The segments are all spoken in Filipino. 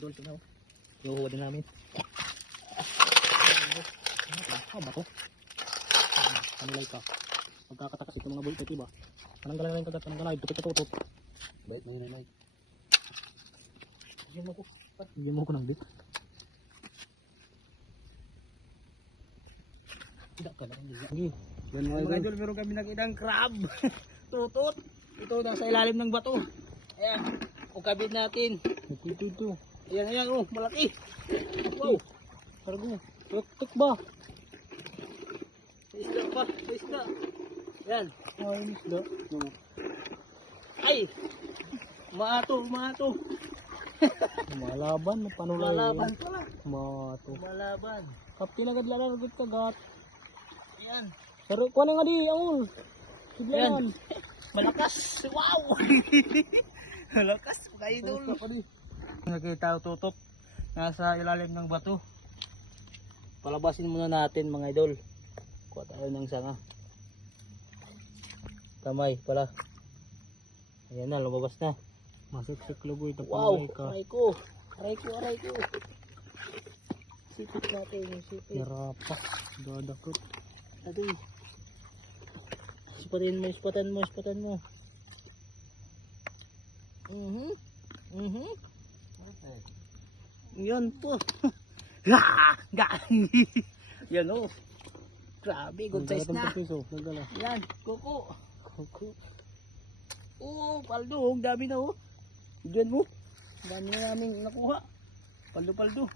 idol. Ito na oh. Iuhuwa din namin. Ba to? Panulay ka. Magkakatakas ito mga bultet iba. Pananggalan na yung kagat. Pananggalan. Tupit na tutot. Bait mo yun, Nay. Bigyan mo ko ng bit. Tidak ka lang. Sige. Yan Mga idol, meron kami nakitang crab. Tutot. Ito nasa ilalim ng bato. Ayan. Ukabit natin. Ito. Ayan, oh. Malaki. Wow. Targo. Tuk ba? Sa isda pa. Sa isda. Ayan. Ay, isda. Ay. Maato. Malaban. Panulay. Malaban pala. Maato. Malaban. Kapti agad lalaragod kagat. Ayan. Pero kuha na nga di, Aul. Siglayan. Malakas. Wow. Malakas. Mga idol. Nakita ko tutok. Nasa ilalim ng bato. Palabasin muna natin mga idol. Kuha tayo ng sanga. Kamay pala. Ayan na, lumabas na. Masiksik luboy. Wow. Aray ko. Sipit natin yung sipit. Hirapa. Dadakot. Aduh. Ispatan mo. Yan po. Yan o. Grabe, good size na. Yan, kuko. Oh, paldo, dami na oh. Diyan mo. Dami na namin nakuha. Paldo.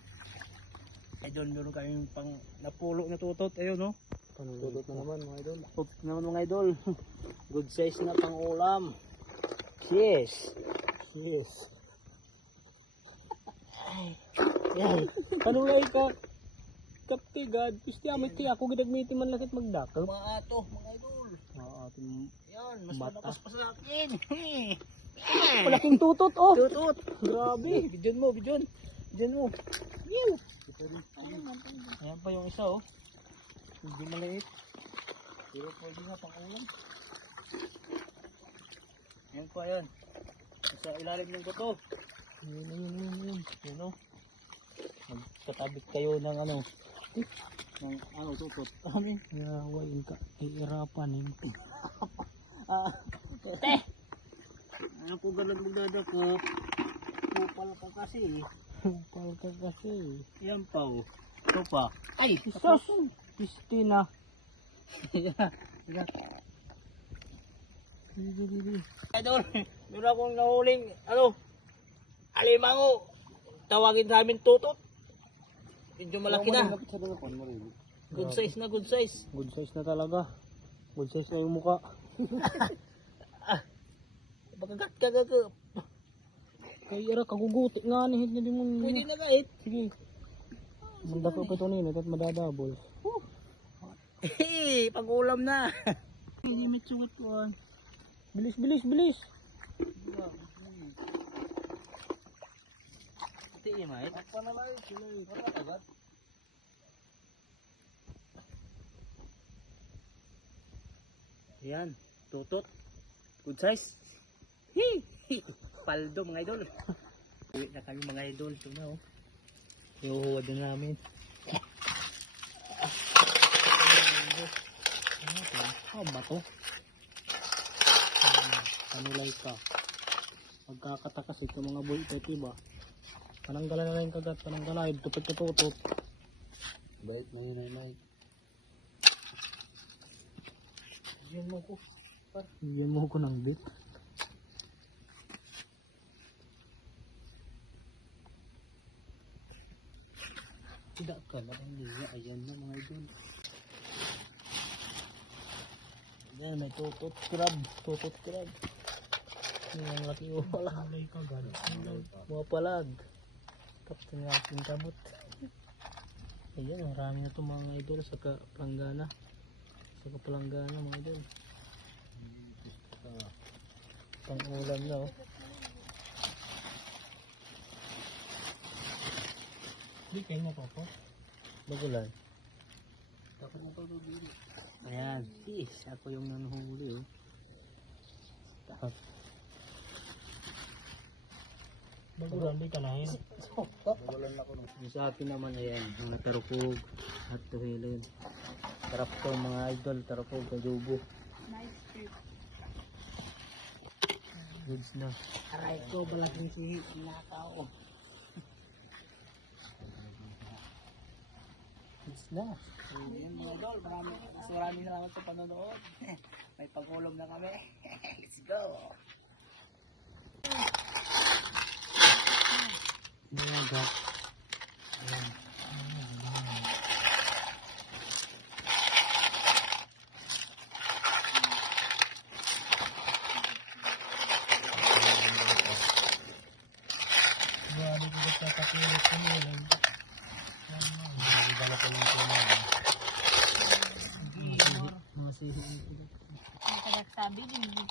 Idol, meron kayong pang napulo na tutot. Ayun oh. Tutot na naman, mga idol. Tutot naman mga idol. Good size na pang ulam. Yes. Yan. Panulay ka. Kaptigad. Pisti amit kaya ako ginagmiti man lakit magdakap. Maato, mga idol. Maato. Yan, mas malakas pa sa akin. Malaking tutot oh. Tutot. Grabe. Bidyon mo. Ayan pa yung isa oh. Hindi maliit. Pero pwede nga pang ulam. Ayan pa yan. Sa ilalim ng bato. Yun. Yun o. Magkatabit kayo ng ano. Tutot. Amin. Yawain ka. Iirapanin. Te! Ano po ganun magdadako? Kupal ka kasi. Yan pa o. Ito pa. Ay! Isos! Pistina. Idol, meron akong nahuling alimango. Tawagin sa amin tutot. Medyo malaki na. Good size na. Good size na talaga. Good size na yung muka. Bakagat ka. Kaya kaguguti nga ni hindi mo. Pwede na kahit. Sige. Mandako pa ito nino at madadabol. Pag-ulam na. Limit sugat ko. Bilis. Ito yung mait. Apa na lang ito. Agad. Yan. Tutot. Good size. Paldo mga idol. Uwi na kami mga idol. Ito na oh. Iuhuwa din namin. Ba to? Panulay ka. Magkakatakas ito mga bultet iba. Pananggalan na yung kagat. Pananggalan. Tupit na tutot. Bait mo yun, Nay. Bigyan mo ko ng bit. Tidak ka lang. Ayan na mga idol. Ayan, may tutot crab. Ang laki o pala. Mga palag. Tapos na aking kabot. Ayan, marami na ito mga idol sa palanggana. Mga idol. Pang ulam na oh. Hindi kayo na po. Bagulan. Dapat na pa dito. Ayan. Ako yung nanuhuli oh. Bagulan, di kanahin. Bagulan ako nung. Yung sa akin naman ayan, mga tarupog at tuhilin. Sarap to mga idol, tarupog, kajubo. Nice trip. Goods na. Aray ko, balaging sihi, sinakaw. Goods na. Ayan mga idol, maraming salamat sa panonood. May pagulong na kami. Let's go! Niyaga. Ayan. Grabe ko sa kapilit ko yun. Hindi ba na pala ito na? Masihin ko. Ang kanagsabi, hindi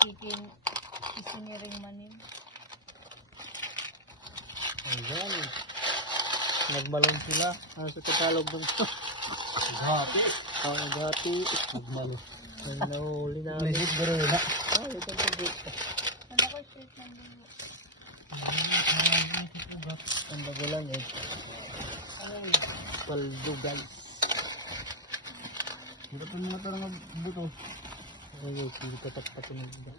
isiniring manin. Ayan. Nagmalong sila. Ano sa Tagalog dun? Gati. Ang gati. Nagmalong. Ang nahuli namin. Legit bro na. Ah, ito po dito. Ano ko shirt ng dulo? Ang bagulan eh. Paldo guys. Hindi pa mga tarang buto. Ay, hindi katak-tak ng iba.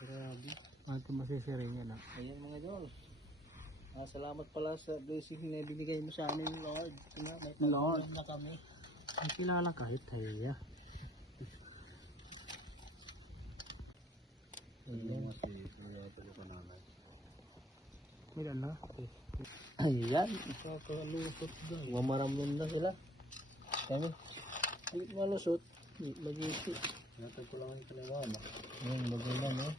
Grabe. Ito masisirin yan ah. Ayan mga idol. Salamat pala sa blessing na binigay mo sa amin, Lord. Lord. Na kami. Ang kilala kahit haya. Ayan. Mira na. Ayan. Kakalusot guys. Mamaramdam na sila. Kami. Hindi malusot. Magiti. Natag ko lang ang kalawa. Ayan, bagulan eh.